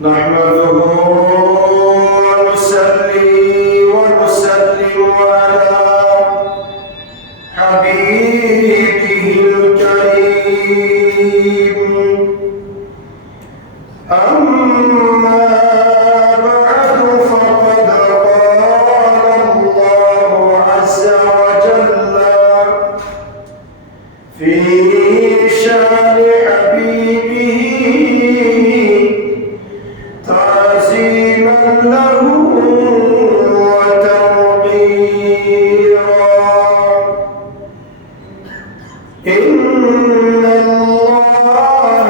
نحمده ونصلي ونسلم على حبيبه الكريم أما بعد فقد قال الله عز وجل في شان حبيبه تعظيما له وتوقيرا إن الله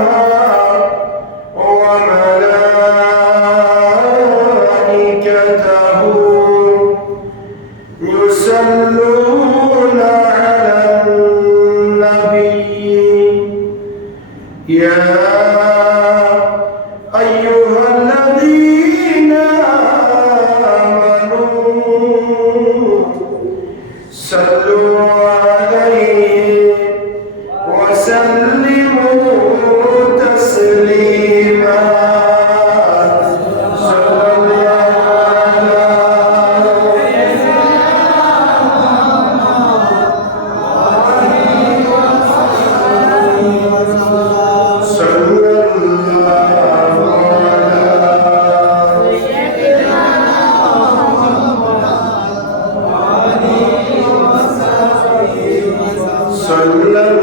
وملائكته يصلون على النبي يا أيها الذين آمنوا صلوا عليه وسلموا تسليما صلى الله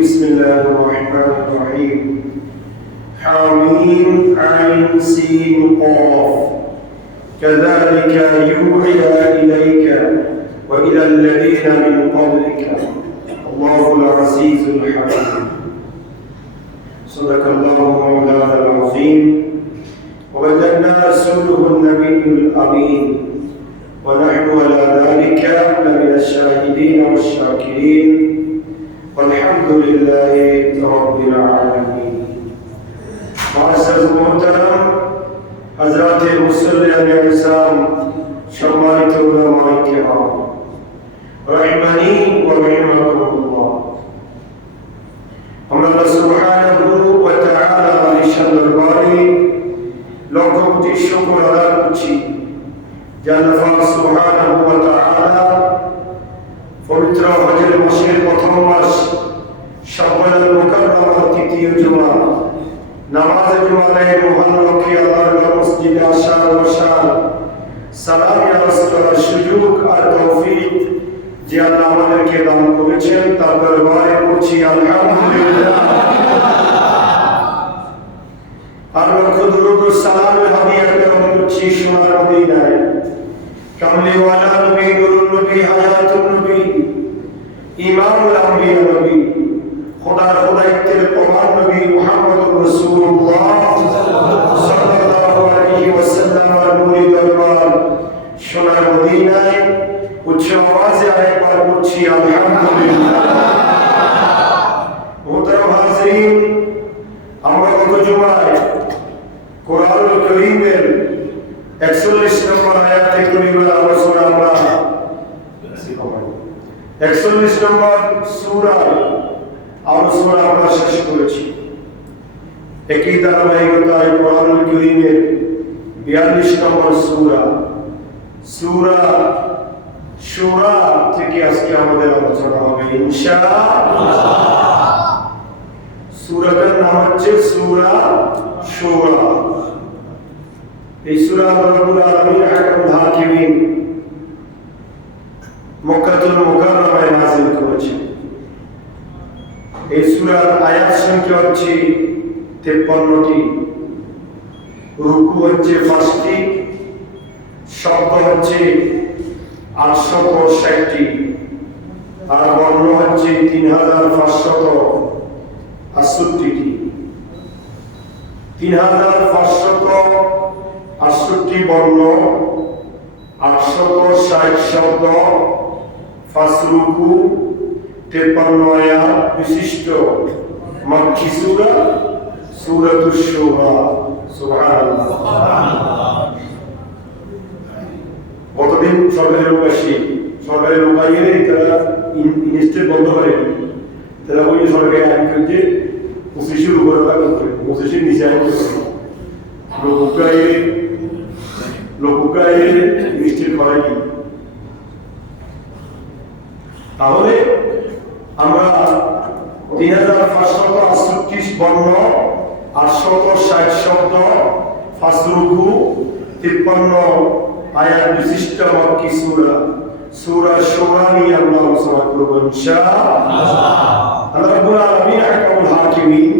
بسم الله الرحمن الرحيم حميم عين سين قاف كذلك يوحي إليك وإلى الذين من قبلك الله العزيز الحكيم صدق الله مولانا العظيم وبلغنا رسوله النبي الأمين ونحن على ذلك لمن الشاهدين والشاكرين والحمد لله رب العالمين معزز محترم حضرات মুসল্লিয়ান ইসলাম সম্মানিত উলামায়ে কিরাম রাহিমানি ওয়া রাহিমাকুমুল্লাহ আল্লাহ সুবহানাহু ওয়া তাআলা আলিশান দরবারে লক্ষ কোটি শুকর আদায় করছি যে আল্লাহ সুবহানাহু ওয়া তাআলা পবিত্র হজের মাসের প্রথম মাস শাওয়াল মুকাররমার তৃতীয় জুমা নামাজ জুমার মহান লক্ষ্যে আল্লাহর মসজিদে আসার বসার সালাম আরজ করার সুযোগ আর তৌফিক যে আল্লাহ আমাদেরকে দান করেছেন তার দরবারে পড়ছি আলহামদুলিল্লাহ। আর লক্ষ দুরূদ ও সালামের হাদিয়া পেশ করছি সোনার মদিনায় কামলিওয়ালা নবী নবী, হায়াতুন নবী, ইমামুল আম্বিয়া নবী, খোদার খোদাইত্বের প্রমাণ নবী মুহাম্মদুর রাসূলুল্লাহ সাল্লাল্লাহু আলাইহি ওয়াসাল্লামের নূরি দরবার সোনার মদিনায় উচ্চ আওয়াজে আরেকবার বলছি আলহামদুলিল্লাহ। মোহতারাম হাজিরিন, আমরা গত জুমায় কোরআনুল কারীমের 41 নম্বর আয়াতে কারিমার আলোচনা আমরা 41 নম্বর সূরার আলোচনা আমরা শেষ করেছি। একই ধারাবাহিকতায় কোরআনুল কারীমের 42 নম্বর সূরা শুরা থেকে আজকে আমাদের আলোচনা হবে ইনশাআল্লাহ। সূরাটার নাম হচ্ছে সূরা শুরা। এই সূরা রব্বুল আলামিন আহকামুল হাকিমিন মক্কাতুল মুকাররমায় নাযিল করেছেন। এই সূরার আয়াত সংখ্যা হচ্ছে 53টি, রুকু হচ্ছে 5টি, শব্দ হচ্ছে 860টি, আর বর্ণ হচ্ছে 3568টি। 3568 বর্ণ, 860 শব্দ, 5 রুকু, 53 আয়াত বিশিষ্ট মক্কি সূরা সূরাতুশ শুরা। সুবহানাল্লাহ। কতদিন সরকারি লোক আসি, সরকারি লোক আইয়ে তারা ইনস্টেট বন্ধ করে, তারা ওই সরকারি আইন করতে 25-এর উপরে টাকা করে, 25-এর নিচে আইন করে লোকায় ইনস্টেট করে কি। তাহলে আমরা 3568 বর্ণ, 860 শব্দ, 5 রুকু, 53 আয়াত বিশিষ্ট মক্কি সূরা শুরা নিয়ে আমরা আলোচনা করব ইনশাআল্লাহ। আল্লাহ রাব্বুল আলামিন আহকামুল হাকিমিন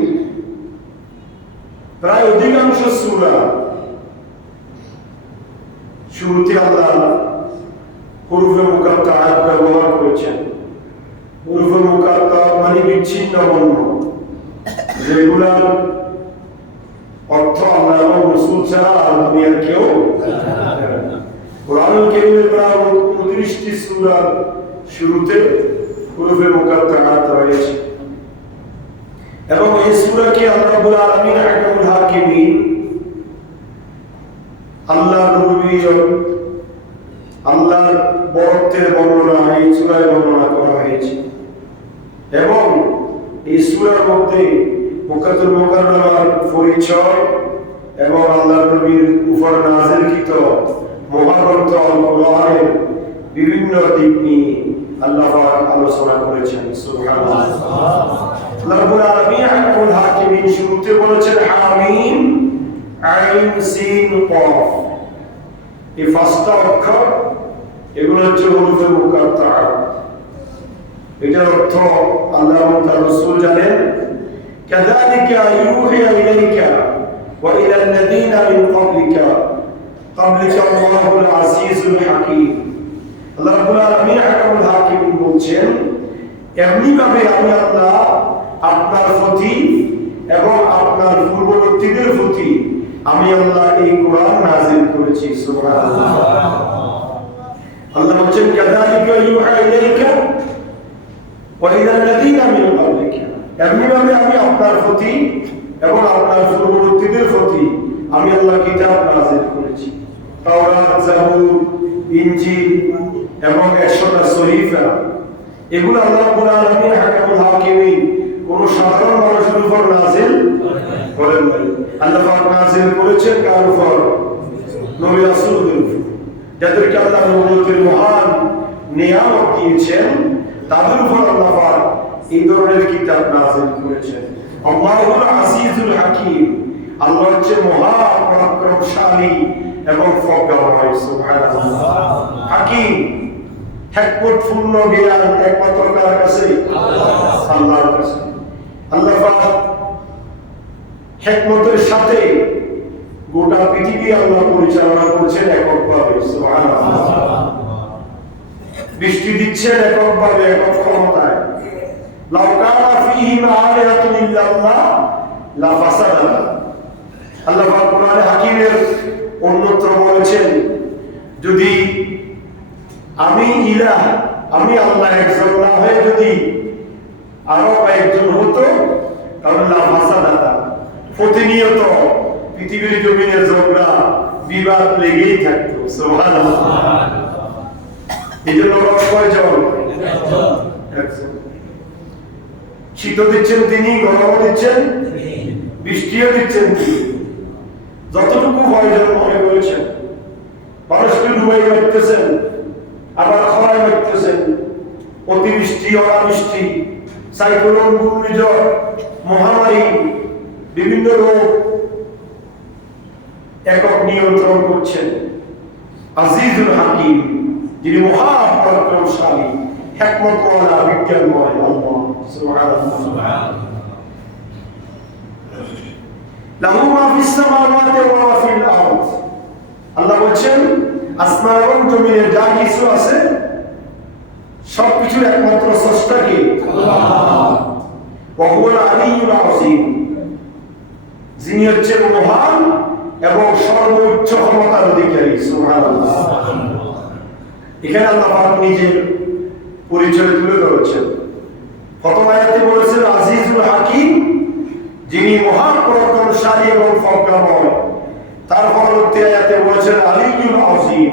প্রায় অধিকাংশ সূরা শুরুতে আল্লাহ হুরুফে মুকাত্তাআত ব্যবহার করেছেন। হুরুফে মুকাত্তাআত মানে বিচ্ছিন্ন বর্ণ, যেগুলার অর্থ আল্লাহ এবং রাসূল ছাড়া আর দুনিয়ার কেউ জানে না। কোরআনুল কারীমের প্রায় 29টি সূরার শুরুতে হুরুফে মুকাত্তাআত রয়েছে, এবং এই সূরাকে আল্লাহ রাব্বুল আলামিন আহকামুল হাকিমিন আল্লাহর রুবিয়ত, আল্লাহর বরত্বের বর্ণনা এই সূরায় বর্ণনা করা হয়েছে। এবং এই সূরার মধ্যে মক্কাতুল মুকাররমার পরিচয় এবং আল্লাহর নবীর উপর নাযিলকৃত মহাগ্রন্থ আল কোরআনের বিভিন্ন দিক নিয়ে আল্লাহ পাক আলোচনা করেছেন। সুবহানাল্লাহ। রব্বুল আলামিন আহকামুল হাকিমিন শুরুতে বলেছেন হামিম আইন সিন কফ। এই 5টা অক্ষর এগুলো হচ্ছে হুরুফে মুকাত্তাআত। এটার অর্থ আল্লাহ এবং তার রাসূল জানেন। কাযালিকা ইউহিয়া ইলাইকা ওয়া ইলা আল্লাযীনা মিন ক্বাবলিকা আল্লাহুল আজিজুল হাকীম। আল্লাহ রাব্বুল আলামিন আহকামুল হাকিমিন বলছেন, এমনি ভাবে আমি আল্লাহ আপনার প্রতি এবং আপনার পূর্ববর্তীদের প্রতি আমি আল্লাহ এই কোরআন নাযিল করেছি। সুবহানাল্লাহ। আল্লাহ বলেন কাযালিকা ইউহা ইলাইকা ওয়া ইলা আল্লাযীনা মিন ক্বাবলিকা, এমনি ভাবে আমি আপনার প্রতি এবং আপনার পূর্ববর্তীদের প্রতি আমি আল্লাহ কিতাব নাযিল করেছি। তাওরাত, জাবুর, ইনজিল এবং 100টা সহিফা, এগুলো আল্লাহ রাব্বুল আলামিন আহকামুল হাকিমিন কোন সাধারণ মানুষের উপর নাযিল করেন নাই। আল্লাহ পাক নাযিল করেছেন কার উপর? নবী রাসূলদের উপর, যাদেরকে আল্লাহ নবুয়তের মহান নিয়ামত দিয়েছেন, তাদের উপর আল্লাহ পাক এই ধরনের কিতাব নাযিল করেছেন। আল্লাহুল আজিজুল হাকীম, আল্লাহ হচ্ছে মহা পরাক্রমশালী এবং প্রজ্ঞাময়। সুবহানাল্লাহ। হাকীম, হিকমতপূর্ণ জ্ঞান একমাত্র কার কাছে? আল্লাহর কাছে। আল্লাহ পাক হিকমতের সাথে গোটা পৃথিবী আল্লাহ পরিচালনা করছেন এককভাবে। সুবহানাল্লাহ। বৃষ্টি দিচ্ছেন এককভাবে, একক ক্ষমতায়। লাউ কানা ফীহিমা আলিহাতুন ইল্লাল্লাহ লাফাসাদাতা। আল্লাহ পাক কোরআনে হাকিমের অন্যত্র বলেছেন, যদি আমি ইলাহ, আমি আল্লাহ একজন না হয়ে যদি আরো কয়েকজন হতো তাহলে লাফাসাদাতা, প্রতিনিয়ত পৃথিবীর জমিনে ঝগড়া বিবাদ লেগেই থাকতো। সুবহানাল্লাহ। এই জন্য কয়জন? একজন। শীত দিচ্ছেন তিনি, গরম দিচ্ছেন, বৃষ্টিও দিচ্ছেন তিনি, যতটুকু প্রয়োজন মনে করেছেন। মানুষকে ডুবাই মারতেছেন, আবার খরায় মারতেছেন, অতিবৃষ্টি, অনাবৃষ্টি, সাইক্লোন, ঘূর্ণিঝড়, মহামারী, বিভিন্ন রোগ একক নিয়ন্ত্রণ করছেন আজিজুল হাকিম, যিনি মহাপরাক্রমশালী, হিকমতওয়ালা, বিজ্ঞানময় আল্লাহ। সুবহানাল্লাহ। লাহু মা ফিস সামাওয়াতি ওয়া মা ফিল আরদ। আল্লাহ বলেন আসমান এবং জমিনে যা কিছু আছে সবকিছুর একমাত্র স্রষ্টা কে? আল্লাহ। ওয়া হুয়াল আলিয়্যুল আযীম, যিনি হচ্ছেন মহান এবং সর্বোচ্চ ক্ষমতার অধিকারী। সুবহানাল্লাহ। এখানে আল্লাহ পাক নিজের পরিচয় তুলে ধরেছেন। প্রথম আয়াতে বলেছেন আজিজুল হাকিম, যিনি মহাপরাক্রমশালী এবং প্রজ্ঞাময়। তার পরবর্তী আয়াতে বলেছেন আলিয়্যুল আযীম,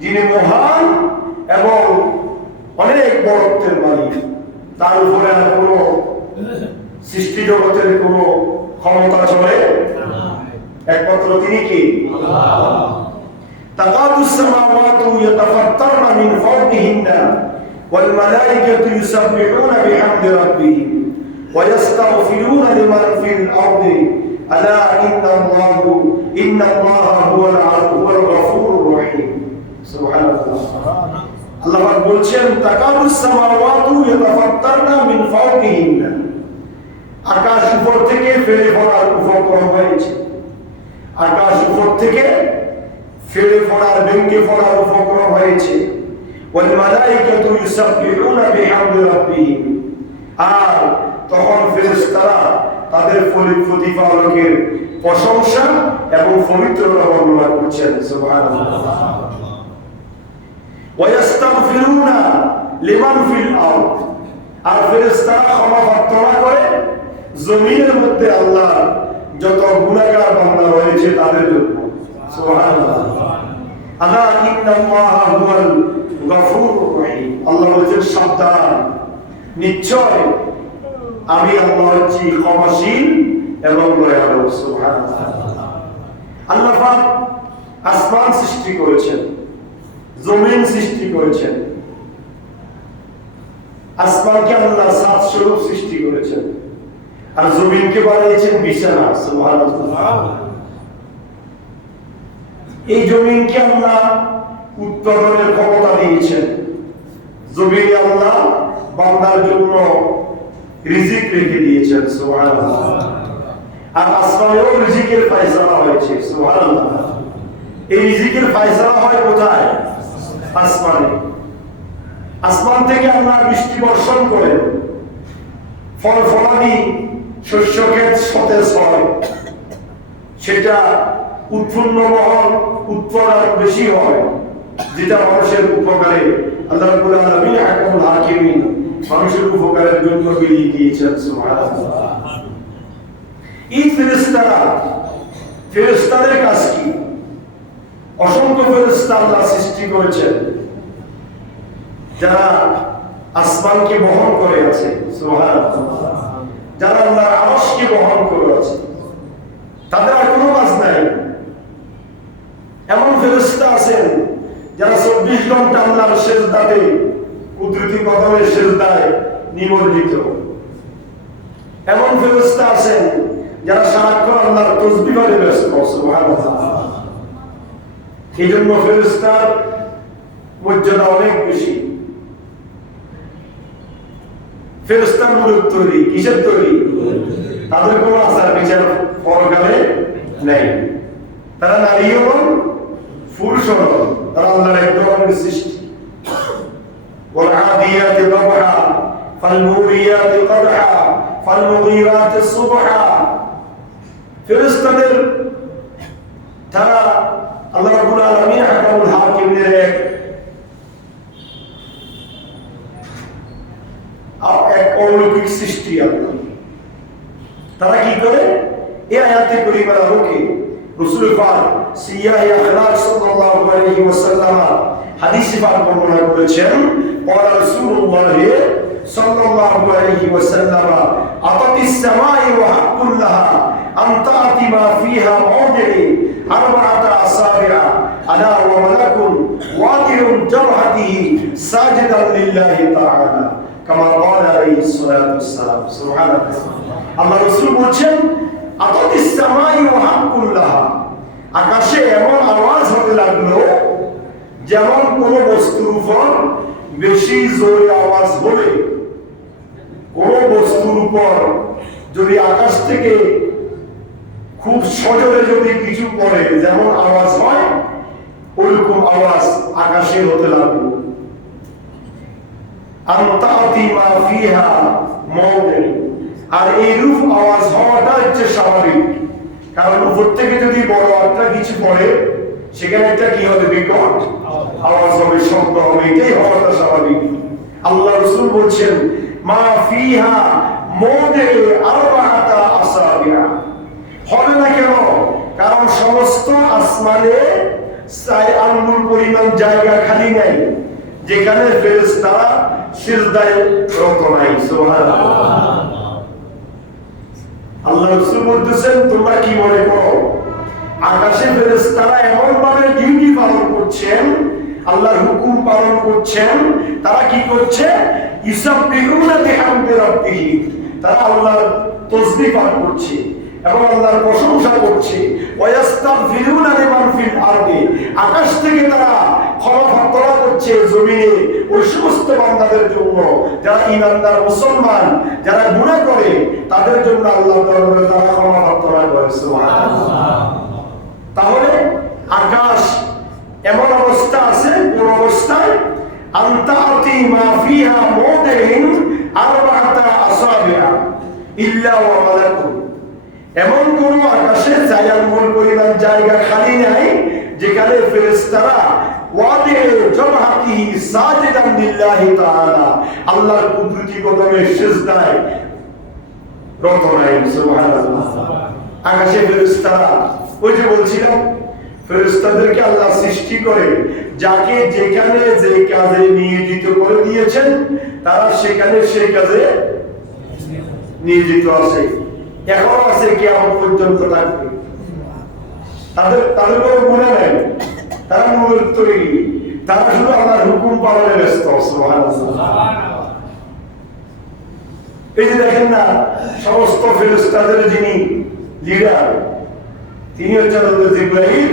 যিনি মহান এবং অনেক বড়ত্বের মালিক। তার উপরে আর কোনো সৃষ্টি জগতের কোনো ক্ষমতা চলে না, একমাত্র তিনি কি? আল্লাহ। তাকাদুস সামাওয়াতু ইয়াতাফাত্তারনা মিন ফাওকিহিন্না ওয়াল মালায়েকাতু ইউসাব্বিহুনা বিহামদি রাব্বিহিম ওয়া ইস্তাগফিরুনা লিমান ফিল আরদি আলা ইন্নাল্লাহা হুয়াল গফুরুর রহিম। সুবহানাল্লাহ। আল্লাহ পাক বলছেন তাকাদুস সামাওয়াতু ইয়াতাফাত্তারনা মিন ফাওকিহিন্না, আকাশ উপর থেকে ফেলে পড়ার উপক্রম হয়েছে, আকাশ উপর থেকে ফেলে পড়ার, ভেঙে পড়ার উপক্রম হয়েছে। ওয়াল মালায়েকাতু ইউসাব্বিহুনা বিহামদি রাব্বিহিম, আর তখন ফেরেশতারা তাদের প্রতিপালকের প্রশংসা এবং পবিত্রতা বর্ণনা করছেন। সুবহানাল্লাহ। ওয়া ইস্তাগফিরুনা লিমান ফিল আরদ, আর ফেরেশতারা ক্ষমা প্রার্থনা করে জমিনের মধ্যে আল্লাহ যত গুনাহগার বান্দা রয়েছে তাদের জন্য। সুবহানাল্লাহ। আলা ইন্নাল্লাহা হুয়াল গফুরুর রহিম। আল্লাহ বলেছেন সাবধান, নিশ্চয় আমি আল্লাহ হচ্ছি ক্ষমাশীল এবং দয়ালু। সুবহানাল্লাহ। আল্লাহ পাক আসমান সৃষ্টি করেছেন, জমিন সৃষ্টি করেছেন, আসমানকে আল্লাহ সাত স্বরূপ সৃষ্টি করেছেন, আর জমিনকে বানিয়েছেন বিছানা। সুবহানাল্লাহ। এই জমিনকে আল্লাহ উৎপাদনের ক্ষমতা দিয়েছেন, জমিনে আল্লাহ বান্দার জন্য রিজিক রেখে দিয়েছেন। সুবহানাল্লাহ। আর আসমানেও রিজিকের ফয়সালা হয়েছে। সুবহানাল্লাহ। এই রিজিকের ফয়সালা হয় কোথায়? আসমানে। আসমান থেকে আল্লাহ বৃষ্টি বর্ষণ করেন, ফল ফলাদি শস্য ক্ষেত সতেজ হয়, সেটা উৎপন্ন মহল উৎপাদন বেশি হয়, যেটা মানুষের উপকারে আল্লাহ রাব্বুল আলামিন হাকিমুল হাকিমিন মানুষের উপকারের জন্য বেরিয়ে দিয়েছেন। সুবহানাল্লাহ। এই ফেরেশতাদের কাজ কি? অসংখ্য ফেরেশতা আল্লাহ সৃষ্টি করেছেন যারা আসমানকে বহন করে আছে। সুবহানাল্লাহ। যারা আল্লাহর আরশকে বহন করে আছে, তাদের আর কোনো কাজ নাই। এমন ফেরেশতা আছেন যারা 24 ঘন্টা আল্লাহর সিজদাতে, কুদরতি কদমের সিজদায় নিমজ্জিত। এমন ফেরেশতা আছেন যারা সারাক্ষণ আল্লাহর তাসবিহ করে ব্যস্ত। সুবহানাল্লাহ। এই জন্য ফেরেশতার মর্যাদা অনেক বেশি। ফেরেশতার মুলক তৈরি, কিসের তৈরি? তাদের কোনো আচার বিচার পরকালে নেই। তারা নারীও নন, পুরুষও নন, তারা আল্লাহর এক ধরনের সৃষ্টি। والعاديات ضبحا فالموريات قدحا فالمغيرات صبحا ফেরেশতাদের তারা আল্লাহ রাব্বুল আলামিন হাকামুল হাকিমের এক অলৌকিক সৃষ্টি। আল্লাহ তারা কি করে এই আয়াতে করিমার আলোকে রাসূল পাক সিয়াহ আখলাক সাল্লাল্লাহু আলাইহি ওয়াসাল্লাম হাদিসে পাক বর্ণনা করেছেন قال رسول الله صلى الله عليه وسلم أطت السماء وحق لها أن تأتي ما فيها موضع 4 أصابع أنا وملك واضع جبهته ساجدا لله تعالى كما قال عليه الصلاة والسلام سبحان الله الله رسول বলেছেন أطت السماء وحق لها আকাশে এমন আওয়াজ হতে লাগলো যেমন কোন বস্তুর উপর বেশি জোরে আওয়াজ হলে, কোন বস্তুর উপর যদি আকাশ থেকে খুব সজোরে যদি কিছু পড়ে যেমন আওয়াজ হয় ওইরকম আওয়াজ আকাশে হতে লাগলো। আনতাতি মা ফিহা মাউদি, আর এইরূপ আওয়াজ হওয়াটা হচ্ছে স্বাভাবিক, কারণ উপর থেকে যদি বড় একটা কিছু পড়ে সেখানে একটা কি হবে, বিকট আওয়াজ হবে, শব্দ হবে, এটাই হওয়াটা স্বাভাবিক। আল্লাহ রাসূল বলছেন মা ফিহা মাউদি 4 আসাবিয়া, হবে না কেন? কারণ সমস্ত আসমানে 4 আঙ্গুল পরিমাণ জায়গা খালি নাই যেখানে ফেরেশতারা সিজদায় রত নাই। সুবহানাল্লাহ। আল্লাহ রাসূল বলতেছেন তোমরা কি মনে করো আকাশে ফেরেশতারা এমন ভাবে ডিউটি পালন করছেন, আল্লাহর হুকুম পালন করছেন, তারা কি করছে? ইসাববিহুনা বিহামদি রাব্বিহি, তারা আল্লাহর তাসবিহ পাঠ করছে এবং আল্লাহর প্রশংসা করছে। ওয়াস্তাগফিরুনা লিমান ফিল আরদি, আকাশ থেকে তারা ক্ষমা প্রার্থনা করছে জমিনে ওই সমস্ত বান্দাদের জন্য যারা ঈমানদার মুসলমান, যারা গুনাহ করে তাদের জন্য আল্লাহর দরবারে তারা ক্ষমা প্রার্থনা করে। সুবহানাল্লাহ। তাহলে আকাশ এমন অবস্থা আছে, কোন অবস্থায় আনতাতি মা ফিহা মাউদিন 4 আসাবিয়া ইল্লা ওয়া মালাকুন, এমন কোন আকাশে 4 আঙ্গুল পরিমাণ জায়গা খালি নাই যেখানে ফেরেশতারা ওয়াদি জাবহাতিহি সাজিদান লিল্লাহি তাআলা, আল্লাহর কুদরতি কদমে সিজদায় রত নাই। সুবহানাল্লাহ। আকাশে ফেরেশতারা, ওই যে বলছিলাম ফেরেশতাদেরকে আল্লাহ সৃষ্টি করে যাকে যেখানে যে কাজে নিয়োজিত করে দিয়েছেন তারা সেখানে সেই কাজে নিয়োজিত আছে, এখন আছে, কিয়ামত পর্যন্ত থাকবে। তাদের কোনো গুনাহ নাই, তারা নূরের তৈরি, তারা শুধু আল্লাহর হুকুম পালনে ব্যস্ত। সুবহানাল্লাহ। এই যে দেখেন না সমস্ত ফেরেশতাদের যিনি লিডার তিনি হচ্ছেন জিবরাইল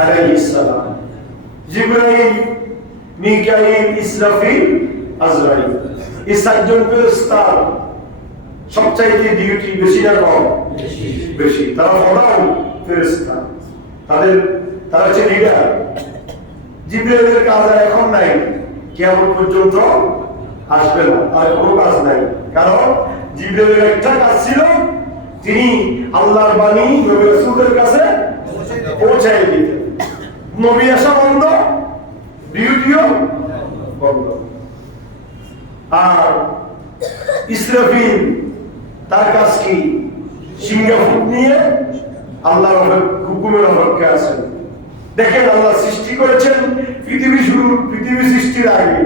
আলাইহিস সালাম। জিবরাইল, মিকাইল, ইসরাফিল, আজরাইল, এই 4 জন ফেরেশতার সবচাইতে ডিউটি বেশি না কম? বেশি। তারা প্রধান ফেরেশতা, তারা হচ্ছে লিডার। জিবরাইলের কাজ আর এখন নাই, কিয়ামত পর্যন্ত আসবে না, আর কোনো কাজ নাই। কারণ জিবরাইলের একটা কাজ ছিল, তিনি আল্লাহর বাণী নবী রাসূলের কাছে পৌঁছায় দিতেন। নবী আসা বন্ধ, ডিউটিও বন্ধ। আর ইসরাফিল তার কাজ কি? সিংহাসন নিয়ে আল্লাহর হুকুমের অপেক্ষা আছেন। দেখেন আল্লাহ সৃষ্টি করেছেন পৃথিবী সৃষ্টির আগে,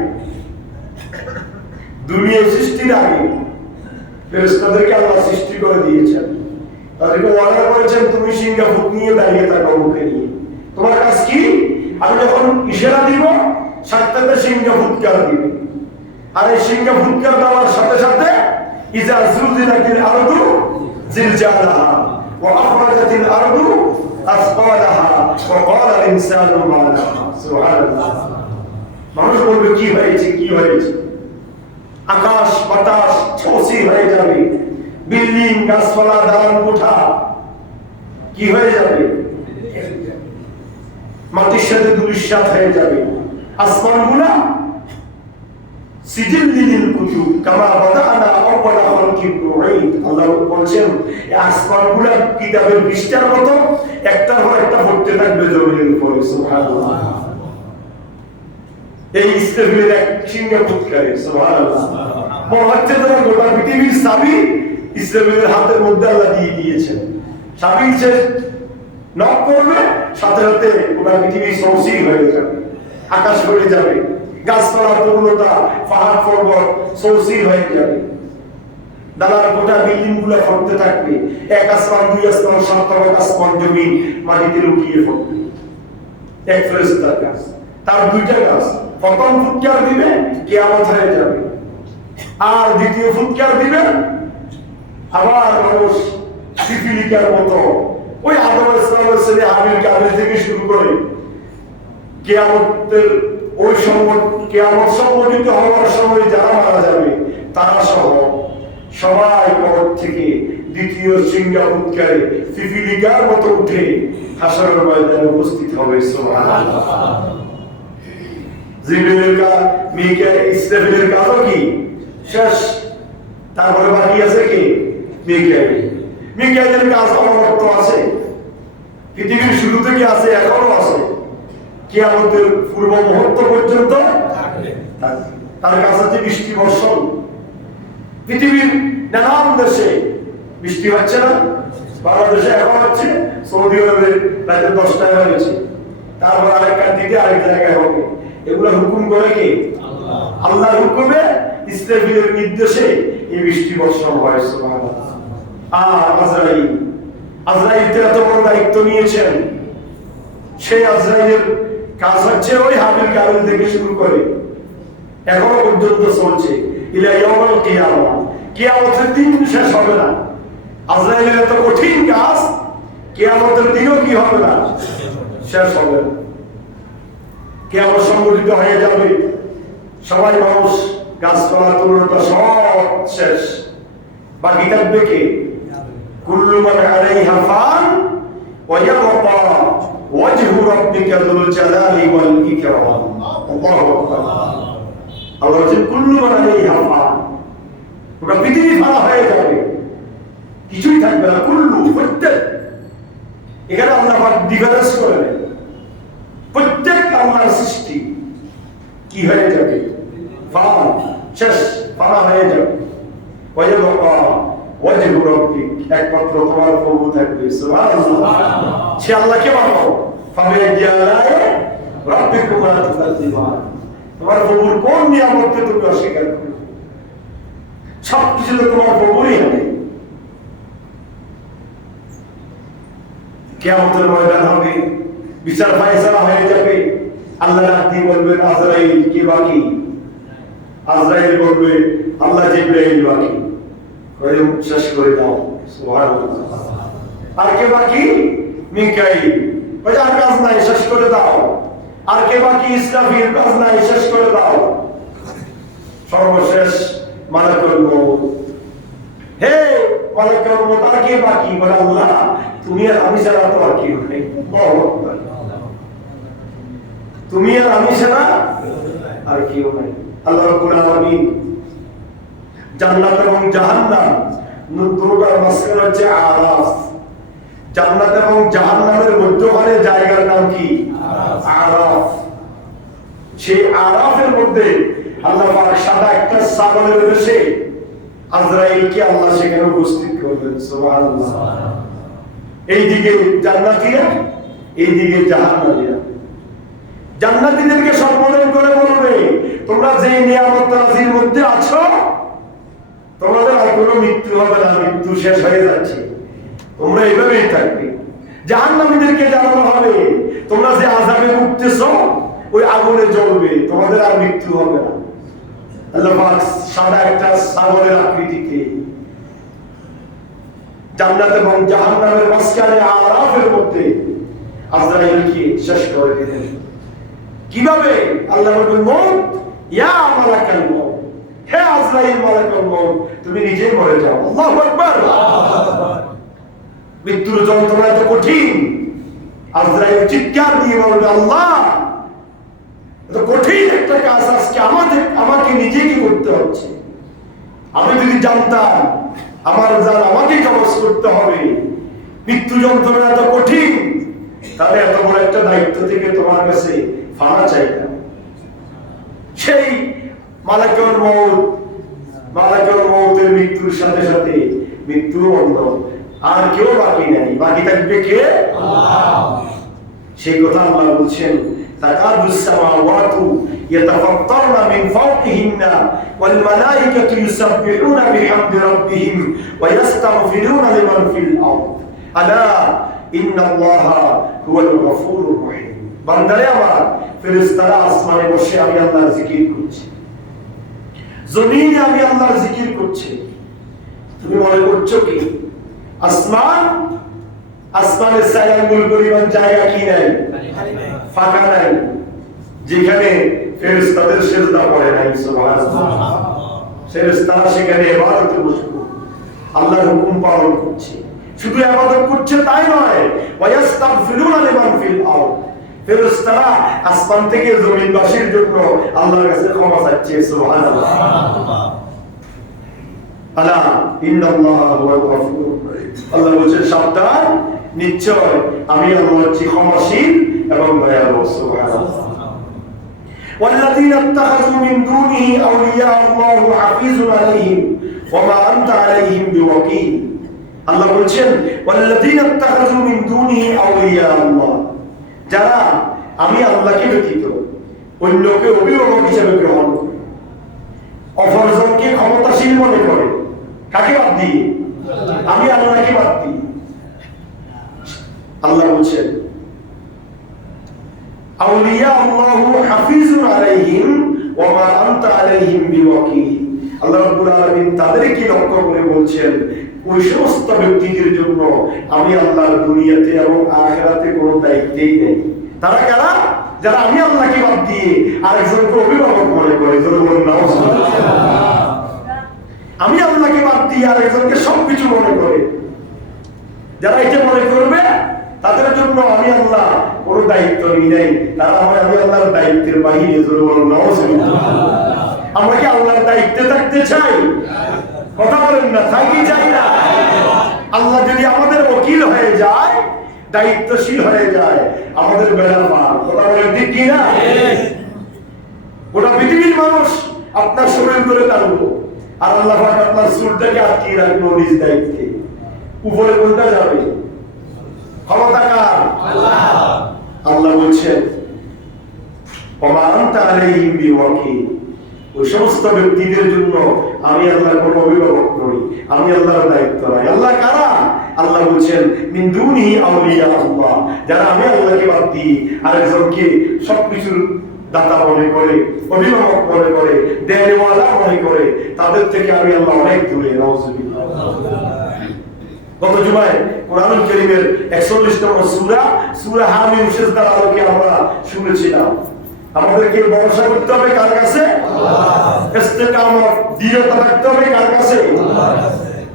দুনিয়া সৃষ্টির আগে ফেরেশতাদেরকে আল্লাহ সৃষ্টি করে দিয়েছেন। তাদেরকে অর্ডার করেছেন তুমি সিংহাসন নিয়ে দাঁড়িয়ে থাকো, মুখে নিয়ে তোমার কাজ কি? আমি যখন ইশারা দিব সাথে সিংহাসন দিবে, আর এই সিংহাসন দেওয়ার সাথে সাথে ইজা যুলজিলাতিল আরদু জিলজালাহা ওয়া আখরাজাতিল আরদু আসফালাহা ওয়া ক্বালা আল ইনসানু মা লাহা। সুবহানাল্লাহ। মানুষ বলবে কি হয়েছে, কি হয়েছে? আকাশ বাতাস ছসি হয়ে যাবে, বিল্ডিং গাছপালা দালান কোঠা কি হয়ে যাবে? মাটির সাথে ধূলিসাৎ হয়ে যাবে, আসমানগুলা সিজিল্লিল কুতুব কামা বাদানা আওয়ালা খালকিন নুঈদ। আল্লাহ বলেন এই আসমানগুলো কিতাবের পৃষ্ঠার মতো একটার পর একটা পড়তে থাকবে জমিনের উপরে। সুবহানাল্লাহ। এই ইসরাফিলের এক সিংহে ফুৎকারে। সুবহানাল্লাহ। মনে হচ্ছে যেন গোটা পৃথিবীর চাবি ইসরাফিলের হাতের মধ্যে আল্লাহ দিয়ে দিয়েছেন। চাবি সে নক করবে, সাথে সাথে গোটা পৃথিবী সৌসির হয়ে যাবে, আকাশ ভরে যাবে, গাছপালার তরুণতা, পাহাড় পর্বত সৌসির হয়ে যাবে, দালার গোটা বিল্ডিং গুলা পড়তে থাকবে, এক আসমান দুই আসমান সাত তলা আসমান জমিন মাটিতে লুকিয়ে পড়বে। এক ফেরেশতার কাজ, তার দুইটা কাজ, প্রথম ফুৎকার দিবে কিয়ামত হয়ে যাবে, আর দ্বিতীয় ফুৎকার দিবে আবার মানুষ পিপিলিকার মতো ওই আদম আলাইহিস সালামের ছেলে হাবিল কাবিল থেকে শুরু করে কিয়ামতের ওই সময় কিয়ামত সংঘটিত হওয়ার সময় যারা মারা যাবে তারা সহ সবাই কবর থেকে দ্বিতীয় সিংহা ফুৎকারে পিপিলিকার মতো উঠে হাসরের ময়দানে উপস্থিত হবে। সুবহানাল্লাহ। জিবরিলের কাজ, মিকাইল, ইসরাফিলের কাজও কি শেষ। তারপরে বাকি আছে কি মিকাইল। মিকাইলের কাজ অনবরত আছে, পৃথিবীর শুরু থেকে আছে, এখনো আছে, কিয়ামতের পূর্ব মুহূর্ত পর্যন্ত থাকবে। তার কাজ হচ্ছে বৃষ্টি বর্ষণ। পৃথিবীর নানান দেশে বৃষ্টি হচ্ছে না, বাংলাদেশে এখন হচ্ছে, সৌদি আরবে রাত 10টায় হয়েছে, তারপর আরেকটা দিকে আরেক জায়গায় হবে। এগুলো হুকুম করে কে? আল্লাহর হুকুমে, ইসরাফিলের নির্দেশে এই বৃষ্টি বর্ষণ হয়। সুবহানাল্লাহ। আর আজরাইল, আজরাইল এত বড় দায়িত্ব নিয়েছেন, সেই আজরাইলের কাজ হচ্ছে ওই হাবিল কাবিল থেকে শুরু করে এখনো পর্যন্ত চলছে ইলা ইয়াউমুল কিয়ামা। কিয়ামতের দিন শেষ হবে না। আজরাইলের এত কঠিন কাজ, কিয়ামতের দিনও কি হবে না, শেষ হবে না। কিয়ামত সংঘটিত হয়ে যাবে, সবাই মানুষ, গাছপালা, তরুণতা সব শেষ, বাকি থাকবে কে? কুল্লু মান আলাইহা ফান ওয়া ইয়াবকা ওয়াজহু রাব্বিকা যুল জালালি ওয়াল ইকরাম। আল্লাহু আকবার। আল্লাহ বলেন কুল্লু মান আলাইহা ফান, পুরো পৃথিবী ফানা হয়ে যাবে, কিছুই থাকবে না। কুল্লু, প্রত্যেক, এখানে আল্লাহ পাক ডিফারেন্স করে দেন, প্রত্যেক আল্লাহর সৃষ্টি কি হয়ে যাবে? ফান, শেষ, ফানা হয়ে যাবে। ওয়া ইয়াবকা ওয়াজহু রাব্বিক, একমাত্র তোমার প্রভু থাকবে। সুবহানাল্লাহ। সে আল্লাহকে মানো। ফাবিআইয়ি আলাইহি রাব্বিকুমা তুকাজ্জিবান, তোমার প্রভুর কোন নিয়ামতকে তুমি অস্বীকার করবে? সবকিছু তো তোমার প্রভুরই হবে। কিয়ামতের ময়দান হবে, বিচার ফায়সালা হয়ে যাবে। আল্লাহ ডাকি বলবেন আজরাইল কে বাকি? আজরাইল বলবে আল্লাহ জিবরাইল বাকি, শেষ করে দাও। সুবহানাল্লাহ। আর কে বাকি? মিকাইল, ওই আর কাজ নাই, শেষ করে দাও। আর কে বাকি? ইসরাফিল, কাজ নাই, শেষ করে দাও। সর্বশেষ মালাকুল মউত। হে মালাকুল মউত, আর কে বাকি? বলে আল্লাহ তুমি আর আমি ছাড়া তো আর কেউ নেই। তুমি আর আমি ছাড়া আর কেউ নাই। আল্লাহ রাব্বুল আলামিন জান্নাত এবং জাহান্নাম দুটোর মাঝখানে হচ্ছে আরাফ। জান্নাত এবং জাহান্নামের মধ্যখানে জায়গার নাম কি? আরাফ। সেই আরাফের মধ্যে আল্লাহ পাক সাদা একটা ছাগলের বেশে আজরাইলকে আল্লাহ সেখানে উপস্থিত করবেন। সুবহানাল্লাহ। এইদিকে জান্নাতীরা, এইদিকে জাহান্নামীরা। জান্নাতীদেরকে সম্বোধন করে বলবে তোমরা যে নিয়ামত রাজির মধ্যে আছো, তোমাদের আর কোনো মৃত্যু হবে না, মৃত্যু শেষ হয়ে যাচ্ছে, তোমরা এইভাবেই থাকবে। জাহান্নামীদেরকে জানানো হবে তোমরা যে আযাবে ভুগতেছো ওই আগুনে জ্বলবে, তোমাদের আর মৃত্যু হবে না। আল্লাহ পাক সাদা একটা ছাগলের আকৃতিতে জান্নাত এবং জাহান্নামের মাঝখানে আরাফের মধ্যে আজরাইলকে শেষ করে দিলেন। কিভাবে? আল্লাহ বলেন মউত ইয়া মালাকাল মউত, হে আজরাইল মালাকুল মউত তুমি নিজেই মরে যাও। আল্লাহু আকবার। মৃত্যুর যন্ত্রণা এত কঠিন, আজরাইল চিৎকার দিয়ে বলবে আল্লাহ তো কঠিন একটা কাজ আজকে আমাকে নিজেকে করতে হচ্ছে। আমি যদি জানতাম আমার জান আমাকে কবজ করতে হবে, মৃত্যু যন্ত্রণা এত কঠিন, তাহলে এত বড় একটা দায়িত্ব থেকে তোমার কাছে ফানা চাইতাম। সেই মালাকুল মউতের মৃত্যুর সাথে সাথে মৃত্যু বন্ধ, আর কেউ বাকি নাই, বাকি থাকবে কে? আল্লাহ। সেই কথা আল্লাহ বলছেন, তাকাদুস সামাওয়াতু ইয়াতাফাত্তারনা মিন ফাওকিহিন্না ওয়াল মালাইকাতু ইউসাব্বিহুনা বিহামদি রাব্বিহিম ওয়া ইস্তাগফিরুনা লিমান ফিল আরদ আলা ইন্নাল্লাহা হুয়াল গফুরুর রহিম। বান্দারে আমার, ফেরেশতারা আসমানে বসে আমি আল্লাহর জিকির করছি, জমিনে আমি আল্লাহর জিকির করছি। তুমি মনে করছো কি আসমানের ছায়াঙ্গুল পরিমাণ জায়গা কি নাই? ফাঁকা নাই, যেখানে ফেরেশতাদের সিজদা পড়ে নাই। সুবহানাল্লাহ। ফেরেশতারা সেখানে ইবাদতে মশগুল, আল্লাহর হুকুম পালন করছে। শুধু ইবাদত করছে তাই নয়, ওয়া ইস্তাগফিরুনা লিমান ফিল আরদ, ফেরেশতারা আসমান থেকে জমিনবাসীর জন্য আল্লাহর কাছে ক্ষমা চাচ্ছে। সুবহানাল্লাহ। আলা ইন্নাল্লাহা হুয়াল গফুরুর রহিম। আল্লাহ বলেন সাবধান, নিশ্চয় আমি আল্লাহ হচ্ছি ক্ষমাশীল এবং দয়ালু। সুবহানাল্লাহ। والذين اتخذوا من دونه أولياء الله حفيظ عليهم وما أنت عليهم بوكيل। আল্লাহ বলেন والذين اتخذوا من دونه أولياء الله, যারা আমি আল্লাহকে ব্যতীত অন্যকে অভিভাবক হিসেবে গ্রহণ করে, অপরজনকে ক্ষমতাশীল মনে করে, কাকে বাদ দিয়ে? আমি আল্লাহকে বাদ দিই। আল্লাহ বলছেন আউলিয়া আল্লাহু হাফিজুন আলাইহিম ওয়া মা আনতা আলাইহিম বিওয়াকিল। আল্লাহ রাব্বুল আলামিন তাদেরকে লক্ষ্য করে বলছেন, ওই সমস্ত ব্যক্তিদের জন্য আমি আল্লাহর দুনিয়াতে এবং আখিরাতে কোনো দায়িত্বই নেই। তারা কারা? যারা আমি আল্লাহকে বাদ দিয়ে আরেকজনকে অভিভাবক মনে করে। আমি আল্লাহকে বাদ দিয়ে আরেকজনকে সবকিছু মনে করে, যারা এটা মনে করবে তাদের জন্য আমি আল্লাহ কোনো দায়িত্ব নিই নাই। তারা আমি আল্লাহর দায়িত্বের বাহিরে। আমরা কি আল্লাহর দায়িত্বে থাকতে চাই? কথা বলেন না, থাকি চাই না। আল্লাহ যদি আমাদের ওকিল হয়ে যায়, দায়িত্বশীল হয়ে যায়, আমাদের বেলা পার। কথা বলেন ঠিক কি না? গোটা পৃথিবীর মানুষ আপনার শরীর ধরে টানবো, আর আল্লাহ পাক আপনার চুলটাকে আটকিয়ে রাখবো নিজ দায়িত্বে। উপরে কোনটা যাবে? ক্ষমতা কার? আল্লাহ। আল্লাহ বলছেন ওয়া মা আনতা আলাইহিম বিওয়াকিল, ওই সমস্ত ব্যক্তিদের জন্য আমি আল্লাহ কোনো অভিভাবক নই, আমি আল্লাহর দায়িত্ব নাই। আল্লাহ কারা? আল্লাহ বলছেন মিন দুনিহি আউলিয়া আল্লাহ, যারা আমি আল্লাহকে বাদ দিয়ে আরেকজনকে সবকিছুর দাতা মনে করে, অভিভাবক মনে করে, দেওয়ালা মনে করে, তাদের থেকে আমি আল্লাহ অনেক দূরে। নাউযুবিল্লাহ। গত জুমায় কোরআনুল কারীমের 41তম সূরা হামিম সিজদার আলোকে আমরা শুনেছিলাম, আমাদেরকে ভরসা করতে হবে কার কাছে? আল্লাহ। ইস্তেকামত, দৃঢ়তা রাখতে হবে কার কাছে?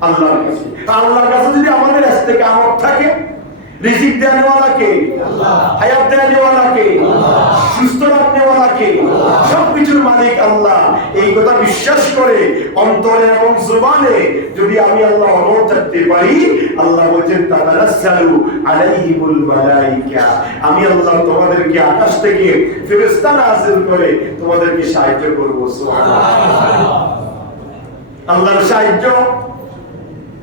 আল্লাহর কাছে। আল্লাহর কাছে যদি আমাদের ইস্তেকামত থাকে, রিজিক দেওয়ালা কে? আল্লাহ। হায়াত দেওয়ালা কে? আল্লাহ। সুস্থ রাখনেওয়ালা কে? আল্লাহ। সবকিছুর মালিক আল্লাহ। এই কথা বিশ্বাস করে অন্তরে এবং জবানে যদি আমি আল্লাহ অনড় থাকতে পারি, আল্লাহ বলেন তাতানাজ্জালু আলাইহিমুল মালাইকা, আমি আল্লাহ তোমাদেরকে আকাশ থেকে ফেরেশতা নাযিল করে তোমাদেরকে সাহায্য করব। সুবহানাল্লাহ। আল্লাহর সাহায্য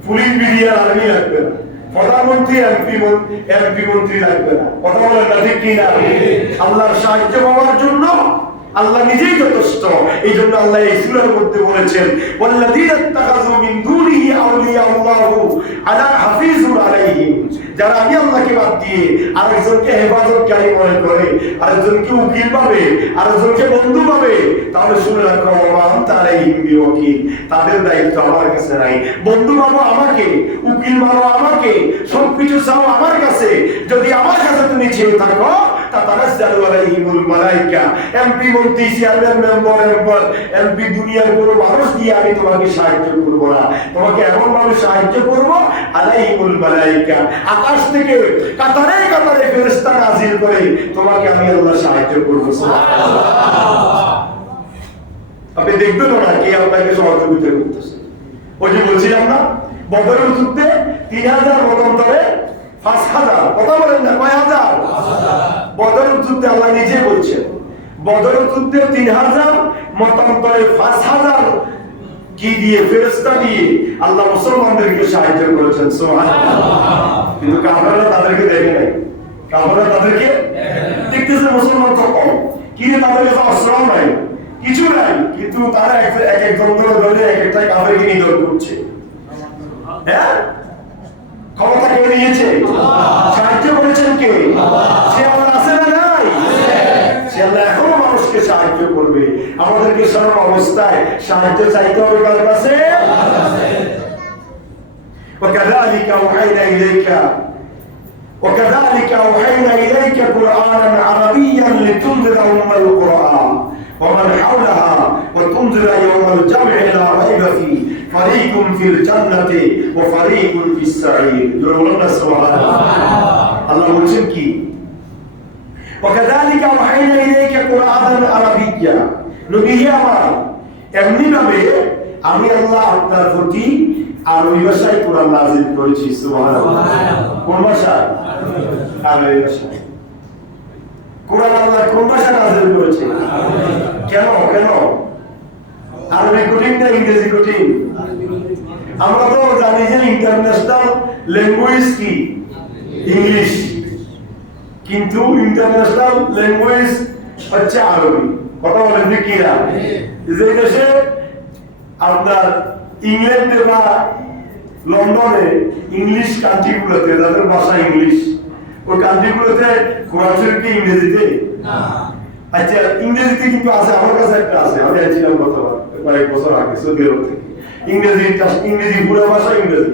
পুলিশ বিডিআর আর্মি লাগবে না, প্রধানমন্ত্রী এমপি মন্ত্রী লাগবে না। কথা বলেন না ঠিক কি না? আল্লাহর সাহায্য পাওয়ার জন্য আল্লাহ নিজেই যথেষ্ট। এই জন্য আল্লাহ এই সূরার মধ্যে বলেছেন ওয়াল্লাযীনা ইত্তাখাযু মিন দুনিহি আউলিয়া আল্লাহু আলা হাফিজুন আলাইহিম, যারা আমি আল্লাহকে বাদ দিয়ে আরেকজনকে হেফাজতকারী মনে করে, আরেকজনকে উকিল পাবে, আরেকজনকে বন্ধু পাবে, তাহলে শুনে রাখো ওয়া আনতা আলাইহিম বিওয়াকিল, তাদের দায়িত্ব আমার কাছে নাই। বন্ধু পাবো আমাকে, উকিল পাবো আমাকে, সবকিছু চাও আমার কাছে। যদি আমার কাছে তুমি চেয়ে থাকো, তাতানাজ্জালু আলাইহিমুল মালায়েকা। এমপি মন্ত্রী চেয়ারম্যান মেম্বার এমপি দুনিয়ার কোনো মানুষ দিয়ে আমি তোমাকে সাহায্য করব না, তোমাকে এমন মানুষ সাহায্য করব আলাইহিমুল মালায়েকা, আকাশ থেকে কাতারে কাতারে ফেরেশতা নাযিল করে তোমাকে আমি আল্লাহ সাহায্য করব। সুবহানাল্লাহ। আপনি দেখবেন না কে আপনাকে সহযোগিতা করতেছে। ওই যে বলছিলাম না বদরের যুদ্ধে 3000 মতান্তরে 5000, কথা বলেন না কয় হাজার? বদরের যুদ্ধে আল্লাহ নিজে বলছেন বদরের যুদ্ধে 3000 মতান্তরে 5000 কি দিয়ে ফেরেশতা দিয়ে আল্লাহ মুসলমানদেরকে সাহায্য করেছেন। সুবহানাল্লাহ। কিন্তু কাফেররা তাদেরকে দেখে নাই, কাফেররা তাদেরকে দেখতেছে মুসলমান তো কম, কি তাদের কাছে অস্ত্র নাই কিছু নাই, কিন্তু তারা এক এক যন্ত্র ধরে এক একটা কাফেরকে নিধন করছে। হ্যাঁ, ক্ষমতা কে নিয়েছে? সাহায্য করেছেন কে? সে আল্লাহ আছে না নাই? সে আল্লাহ এখনো মানুষকে সাহায্য করবে। আমাদেরকে সর্ব অবস্থায় সাহায্য চাইতে হবে কার কাছে? وكذلك أوحينا إليك قرآنا عربيا لتنذر أم القرآن ومن حولها وتنذر يوم الجمع لا ريب فيه فريق في الجنة وفريق في السعير. يقولون سبحان الله বলছেন কি وكذلك أوحينا إليك قرآنا عربيا। নবী আমার এমনি ভাবে আমি আল্লাহ আপনার প্রতি আরবি ভাষায় কোরআন নাযিল করেছি। সুবহানাল্লাহ। কোন ভাষায়? আরবি ভাষায়। কোরআন আল্লাহ কোন ভাষায় নাযিল করেছে? কেন কেন? আরবি কঠিন না ইংরেজি কঠিন? আমরা তো জানি যে ইন্টারন্যাশনাল ল্যাঙ্গুয়েজ কি ইংলিশ, কিন্তু ইন্টারন্যাশনাল ল্যাঙ্গুয়েজ হচ্ছে আরবি। কথা বলেন কি না? যে দেশে আপনার ইংল্যান্ডে বা লন্ডনে ইংলিশ কান্ট্রিগুলোতে যাদের ভাষা ইংলিশ, ওই কান্ট্রিগুলোতে কোরআন শরীফ কি ইংরেজিতে? আচ্ছা, ইংরেজিতে কিন্তু আছে, আমার কাছে একটা আছে, আমি আছিলাম কয়েক বছর আগে সৌদি আরব থেকে। ইংরেজি পুরো ভাষা ইংরেজি,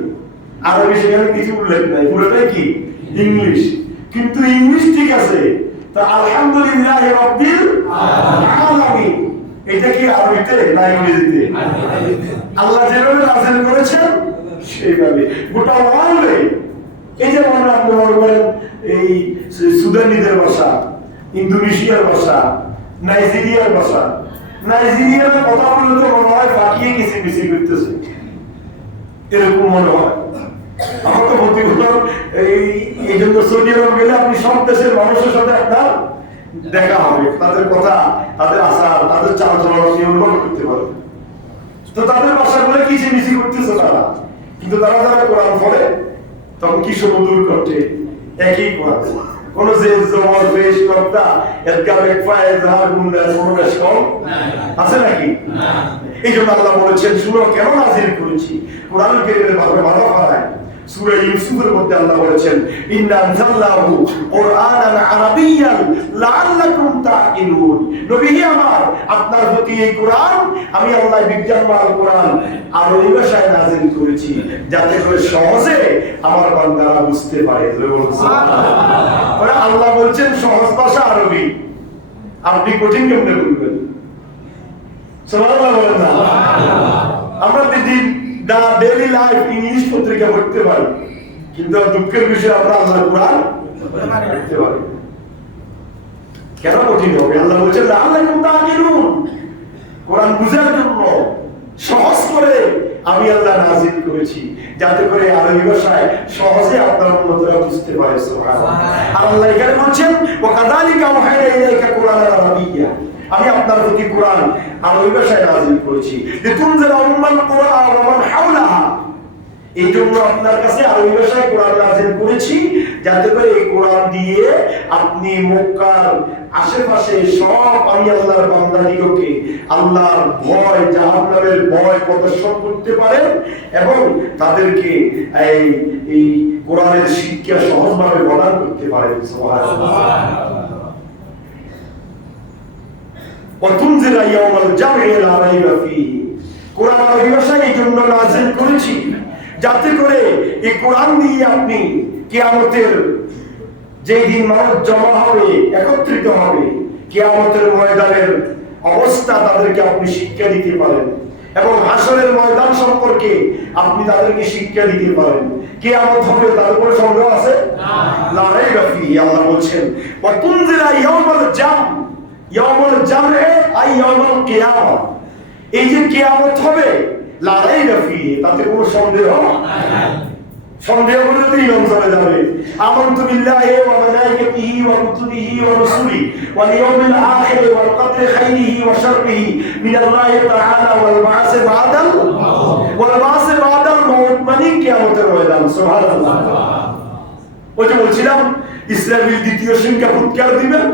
আরবি সেখানে কিছু উল্লেখ নাই, পুরোটাই কি ইংলিশ। কিন্তু ইংলিশ ঠিক আছে, তা আলহামদুলিল্লাহ রাব্বিল আলামিন এটা কি আরবিতে না ইংরেজিতে? আল্লাহ যেভাবে নাযিল করেছেন সেইভাবে গোটা ওয়ার্ল্ডে। এই যে আমরা বলবেন এই সুদানিদের ভাষা, ইন্দোনেশিয়ার ভাষা, নাইজেরিয়ার ভাষা, নাইজেরিয়ার কথা বললে তো মনে হয় ফাঁকিয়ে কিছু মিশি করতেছে, এরকম মনে হয়। আমার তো প্রতিগত এই জন্য সৌদি আরব গেলে আপনি সব দেশের মানুষের সাথে আপনার দেখা হবে, তাদের কথা, তাদের আচার, তাদের চাল চলন অনুভব করতে পারবে। তো তাদের ভাষাগুলো কিছু মিশি করতেছে তারা, কিন্তু তারা যারা কোরআন পড়ে তখন কি সুমধুর কণ্ঠে একই কোরআন, কোন যে জবর পেশ কর্তা এদগার একফা এজহার গুন্ডা সমাবেশ কম আছে নাকি? এই জন্য আল্লাহ বলেছেন শুনো কেন নাযিল করেছি কোরআন কারীমের ভাবে ভালো ফলায়। সূরা ইউসুফের মধ্যে আল্লাহ বলেছেন ইন্না আনজালনাহু কুরআনান আরাবিয়্যান লাআল্লাকুম তাকিলুন। নবী আমার আপনার প্রতি এই কোরআন আমি আল্লাহ বিজ্ঞানময় কোরআন আরবি ভাষায় নাযিল করেছি যাতে করে সহজে আমার বান্দারা বুঝতে পারে। সুবহানাল্লাহ। আল্লাহ বলছেন সহজ ভাষা আরবি, আপনি কঠিন কেমনে বলবেন? সুবহানাল্লাহ বলেন না? আমরা দিন ডেইলি লাইফ ইংলিশ পত্রিকা পড়তে পারি, কিন্তু দুঃখের বিষয় আমরা আল্লাহ কোরআন পড়তে পারি। কেন কঠিন হবে? আল্লাহ বলছেন লাআল্লাকুম তাকিলুন, কোরআন বুঝার জন্য সহজ করে আমি আল্লাহ নাযিল করেছি যাতে করে আরবি ভাষায় সহজে আপনার উম্মতরা বুঝতে পারে। সুবহানাল্লাহ। আর আল্লাহ এখানে বলছেন ওয়া কাযালিকা ওয়াহাইনা ইলাইকা কুরআনান আরাবিয়্যা, আমি আপনার প্রতি কোরআন আরবি ভাষায় নাযিল করেছি লিতুনজিরা উম্মাল কুরআন ওয়া মান হাওলাহা, এই জন্য আপনার কাছে আরবি ভাষায় কোরআন নাযিল করেছি যাতে করে এই কোরআন দিয়ে আপনি মক্কার আশেপাশে সব আমি আল্লাহর বান্দাদিগকে আল্লাহর ভয়, জাহান্নামের ভয় প্রদর্শন করতে পারেন এবং তাদেরকে এই কোরআনের শিক্ষা সহজভাবে প্রদান করতে পারেন। সুবহানাল্লাহ। وتنذر يوم الجمع لا ريب فيه, কোরআন আরবি ভাষায় এই জন্য নাযিল করেছি যাতে করে এই কোরআন দিয়ে আপনি কিয়ামতের যেই দিন মানুষ জমা হবে, একত্রিত হবে, কিয়ামতের ময়দানের অবস্থা তাদেরকে আপনি শিক্ষা দিতে পারেন এবং হাসরের ময়দান সম্পর্কে আপনি তাদেরকে শিক্ষা দিতে পারেন। কিয়ামত হবে, তার উপরে সন্দেহ আছে? লা রাইবা ফিহি। আল্লাহ বলছেন ওয়া তুনজিরা ইয়াউমাল জাম, ইয়াউমাল জামে আই ইয়াউমাল কিয়ামা। এই যে কিয়ামত হবে, লা রাইবা ফিহি, তাতে কোনো সন্দেহ নাই। সন্দেহ করলে তো ইমান চলে যাবে। আমানতু বিল্লাহি ওয়া মালাইকাতিহি ওয়া কুতুবিহি ওয়া রুসুলিহি ওয়াল ইয়াউমিল আখির ওয়াল কদরি খাইরিহি ওয়া শাররিহি মিনাল্লাহি তাআলা ওয়াল বা'সি বা'দাল মাউত, মানে কিয়ামতের ময়দান। সুবহানাল্লাহ। ওই যে বলছিলাম ইসরাফিল দ্বিতীয় সংখ্যা ফুৎকার দিবেন,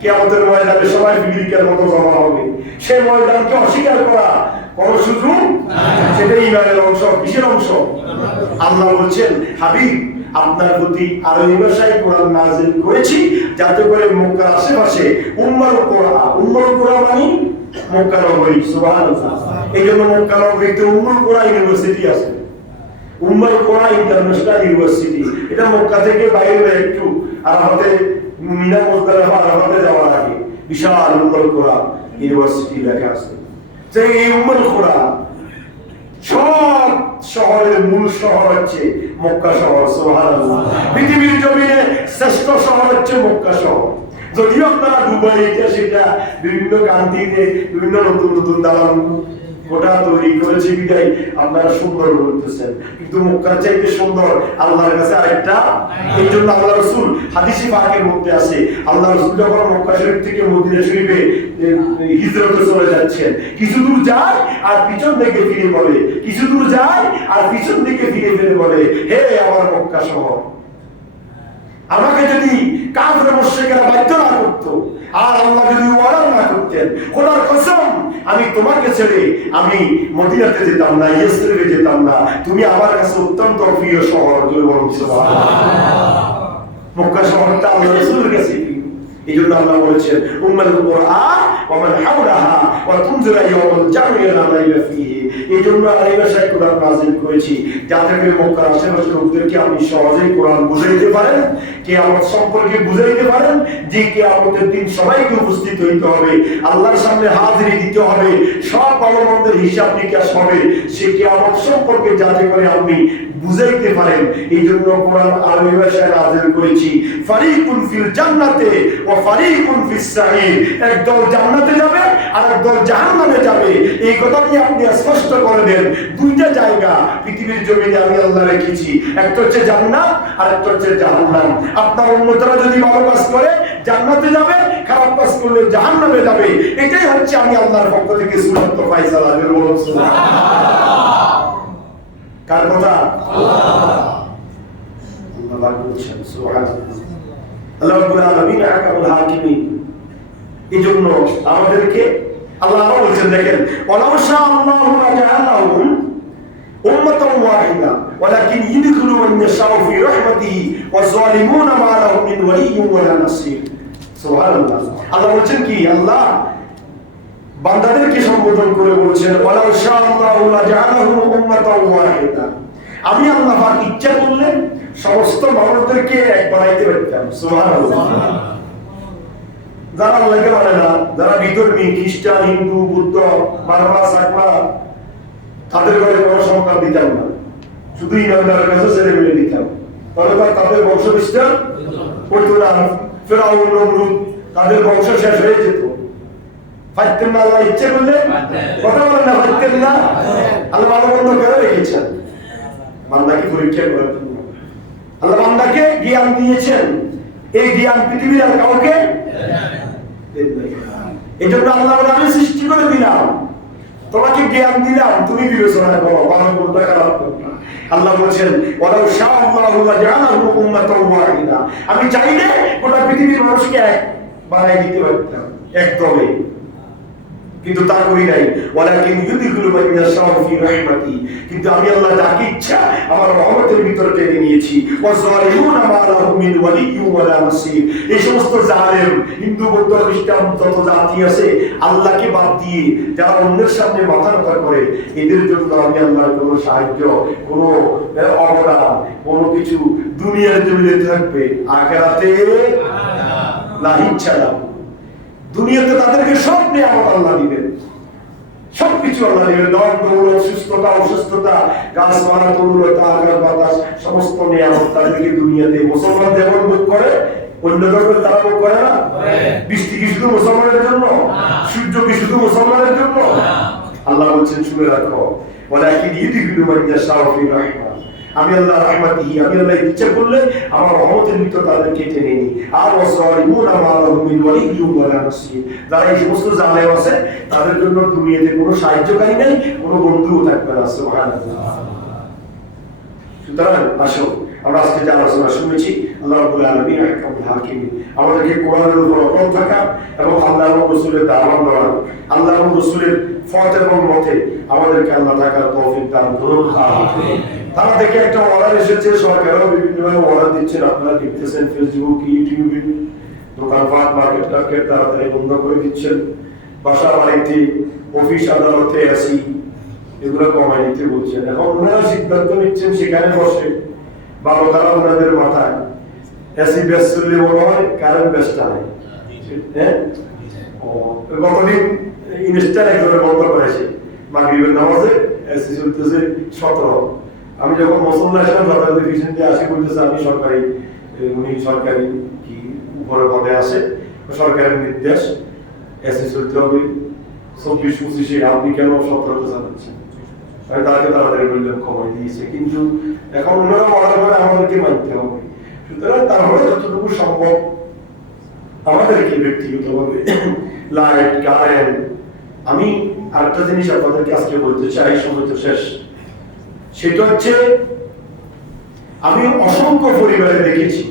কিয়ামতের ময়দানে সবাই বিলিকের মতো জমা হবে। সেই ময়দানকে অস্বীকার করা কোন সুযোগ নাই। সেটাই ইমানের অংশ। কিসের অংশ? আল্লাহ বলছেন, হাবিব আপনার প্রতি আরবি ভাষায় কোরআন নাযিল করেছি যাতে করে মক্কার আশেপাশে উম্মুল কুরা মানে মক্কা নগরী। সুবহানাল্লাহ। এইজন্য মক্কা নগরীতে উম্মুল কুরা ইউনিভার্সিটি আছে, উম্মুল কুরা ইন্টারন্যাশনাল ইউনিভার্সিটি। এটা মক্কা থেকে বাইরে একটু আরাফাতে, মিনা মুজদালিফা আরাফাতে যাওয়ার আগে বিশাল উম্মুল কুরা ইউনিভার্সিটি লেখা আছে। যে এই উম্মুল কুরা সব শহরের মূল শহর হচ্ছে মক্কা শহর। সুবহানাল্লাহ। পৃথিবীর জমিনে শ্রেষ্ঠ শহর হচ্ছে মক্কা শহর। যদিও আপনারা দুবাই সেটা বিভিন্ন কান্ট্রিতে বিভিন্ন নতুন নতুন দালান কোঠা তৈরি করেছে বিদায় আপনারা সুন্দর বলতেছেন, কিন্তু মক্কার চাইতে সুন্দর আল্লাহর কাছে আরেকটা। এই জন্য আল্লাহ রাসূল হাদিসে পাকের মধ্যে আছে, আল্লাহ রাসূল যখন মক্কা শরীফ থেকে মদিনা শরীফে হিজরতে চলে যাচ্ছেন, কিছু দূর যায় আর পিছন দিকে ফিরে বলে, কিছু দূর যায় আর পিছন দিকে ফিরে ফিরে বলে, হে আমার মক্কা শহর, আমাকে যদি কাফের মুশরিকরা বাধ্য না করতো আর আল্লাহ যদি ওয়াদা না করতেন, খোদার কসম আমি তোমাকে ছেড়ে আমি মদিনাতে যেতাম না, ইসরাইলে যেতাম না। তুমি আমার কাছে অত্যন্ত প্রিয় শহর। সুবহানাল্লাহ। মক্কা শহরটা আল্লাহর রাসূলের কাছে। এইজন্য আল্লাহ বলেছেন উম্মুল কুরআ ওয়া মান হাওলাহা ওয়া তুনজিরা ইয়াউমাল জাম'i লা রাইবা ফীহি। এইজন্য আরবি ভাষায় কোরআন নাযিল করেছি যাতে করে মক্কার আশেপাশের লোকদেরকে আপনি সহজেই কোরআন বুঝাইতে পারেন, কিয়ামত সম্পর্কে বুঝাইতে পারেন, যে কিয়ামতের দিন সবাইকে উপস্থিত হইতে হবে, আল্লাহর সামনে হাজিরি দিতে হবে, সব ভালো মন্দের হিসাব নিকাশ হবে, সে কিয়ামত সম্পর্কে যাতে করে আপনি বুঝাইতে পারেন। এইজন্য কোরআন আরবি ভাষায় নাযিল করেছি। ফারিকুন ফিল জান্নাতে ওয়া ফারিকুন ফিস সাঈর। একদল জান্নাতে যাবে আর একদল জাহান্নামে যাবে। এই কথাটি আপনি স্পষ্ট করে দেন। দুইটা জায়গা পৃথিবীর জমিনে আমি আল্লাহ রেখেছি, একটা হচ্ছে জান্নাত আর একটা হচ্ছে জাহান্নাম। আপনার উম্মতরা যদি ভালো কাজ করে জান্নাতে যাবে, খারাপ কাজ করলে জাহান্নামে যাবে। এটাই হচ্ছে আমি আল্লাহর পক্ষ থেকে চূড়ান্ত ফায়সালা। বলুন সুবহানাল্লাহ। কার কথা? আল্লাহ বলছেন সুবহানাল্লাহ। আল্লাহ রাব্বুল আলামিন আহকামুল হাকিমিন। এইজন্য আমাদেরকে আল্লাহ বলছেন, দেখেন ওয়ালাউ শাআল্লাহু লাজআলাহুম উম্মাতান ওয়াহিদা ওয়ালাকিন ইদখিলু মান ইয়াশাউ ফি রাহমাতিহি ওয়া যালিমুনা মা লাহুম মিন ওয়ালিয়্যিন ওয়ালা নাসীর। সুবহানাল্লাহ। আল্লাহ বলছেন কি? আল্লাহ বান্দাদেরকে সম্বোধন করে বলছেন ওয়ালাউ শাআল্লাহু লাজআলাহুম উম্মাতান ওয়াহিদা। আমি আল্লাহ পাক ইচ্ছা করলে সমস্ত মানুষদেরকে এক বানাইতে পারতাম। সুবহানাল্লাহ। যারা আল্লাহকে মানে না, যারা বিধর্মী, খ্রিস্টান, হিন্দু, বুদ্ধ, বারবা, সাকলা, তাদের ঘরে কোনো সন্তান দিতাম না, শুধু ইমানদারের কাছে ছেলে মেয়ে দিতাম। তাহলে তাদের বংশ বিস্তার হইতো না। ফেরাউন, নমরুদ, তাদের বংশ শেষ হয়ে যেত। পারতেন না আল্লাহ ইচ্ছে করলে? কথা বলেন না, পারতেন না। আল্লাহ ভালো মন্দ করে রেখেছেন বান্দাকে পরীক্ষা করার জন্য। আল্লাহ বান্দাকে জ্ঞান দিয়েছেন, এই জ্ঞান পৃথিবীর আর কাউকে এই জন্য আল্লাহ বলে আমি সৃষ্টি করে দিলাম, তোমাকে জ্ঞান দিলাম, তুমি বিবেচনা করো ভালো কোনটা খারাপ কোনটা। আল্লাহ বলেছেন ওয়ালাউ শাআল্লাহু লাজআলাহুম উম্মাতান ওয়াহিদা। আমি চাইলে গোটা পৃথিবীর মানুষকে এক বানাই দিতে পারতাম, এক দলে। কিন্তু তা করি নাই। ওয়ালাকিন ইউদখিলু মান ইয়াশাউ ফি রাহমাতি, কিন্তু আমি আল্লাহ যাকে ইচ্ছা আমার রহমতের ভিতরে টেনে নিয়েছি। ওয়া যালিমুনা মা লাহুম মিন ওয়ালিয়্যিন ওয়ালা নাসীর, এই সমস্ত জালেম হিন্দু বৌদ্ধ খ্রিস্টান যত জাতি আছে আল্লাহকে বাদ দিয়ে যারা অন্যের সামনে মাথা নত করে, এদের জন্য আমি আল্লাহর কোনো সাহায্য, কোনো অবদান, কোনো কিছু দুনিয়ার জমিনে থাকবে, আখিরাতে না। ইচ্ছা না, দুনিয়াতে তাদেরকে সব নিয়ামত আল্লাহ দিবেন, সবকিছু আল্লাহ দিবেন, ধন দৌলত, সুস্থতা অসুস্থতা, গাছপালা তরুলতা আকাশ বাতাস, সমস্ত নিয়ামত তাদেরকে দুনিয়াতে। মুসলমান যেমন ভোগ করে অন্য ধর্মের তারা ভোগ করে না। বৃষ্টি কি শুধু মুসলমানের জন্য? সূর্য কি শুধু মুসলমানের জন্য? আল্লাহ বলছেন শুনে রাখো, ওয়ালাকিন ইউদখিলু মান ইয়াশাউ ফি রাহমাতিহি, আমি আল্লাহ রাহমাতিহি, আমি আল্লাহ ইচ্ছা করলে আমার রহমতের ভিতর তাদেরকে টেনে নিই। আর ওয়াসালিমুনা মা লাহুম মিন ওয়ালিয়্যিন ওয়ালা নাসীর, যারা এই সমস্ত জালেম আছে তাদের জন্য দুনিয়াতে কোনো সাহায্যকারী নাই, কোনো বন্ধুও থাকবে না। সুবহানাল্লাহ। সুতরাং আসো আমরা আজকে যে আলোচনা শুনেছি, আল্লাহ রাব্বুল আলামিন আহকামুল হাকিমিন আমাদেরকে কোরআনের উপর অটল থাকা এবং আল্লাহ এবং রাসূলের দাওয়াত দেওয়া, আল্লাহ এবং রাসূলের পথ এবং মতে আমাদেরকে আল্লাহ থাকার তৌফিক দান করুন। আমিন। তারা থেকে একটা অর্ডার এসেছে, সরকারও বিভিন্নভাবে অর্ডার দিচ্ছেন, আপনারা দেখতেছেন ফেসবুক, ইউটিউবে, দোকানপাট, মার্কেট টার্কেট তাড়াতাড়ি বন্ধ করে দিচ্ছেন, বাসা বাড়িতে, অফিস আদালতে এসি এগুলো কমাই দিতে বলছেন। এখন ওনারা সিদ্ধান্ত নিচ্ছেন সেখানে বসে, ভালো খারাপ ওনাদের মাথায় এসি বেশ চললে মনে হয় কারেন্ট বেশটা নেই। হ্যাঁ, গতদিন ইনস্টার একজনের বন্ধ করেছে, মাগরিবের নামাজে এসি চলতেছে 17। আমি যখন মুসলমান আসলাম যথাযথ ডিসিশন দিয়ে আসি, বলতেছে আমি সরকারি, উনি সরকারি কি উপরে পদে আসে, সরকারের নির্দেশ এসি চলতে হবে 24-25-এ, আপনি কেন 17-তে জানাচ্ছেন? আমি তাকে তাড়াতাড়ি বললাম কমাই দিয়েছে, কিন্তু এখন ওনারা অর্ডার করে আমাদেরকে মানতে হবে। সুতরাং তারপরে যতটুকু সম্ভব আমাদেরকে ব্যক্তিগতভাবে লাইট, কারেন্ট। আমি আরেকটা জিনিস আপনাদেরকে আজকে বলতে চাই, সময় তো শেষ, সেটা হচ্ছে আমি অসংখ্য পরিবারে দেখেছি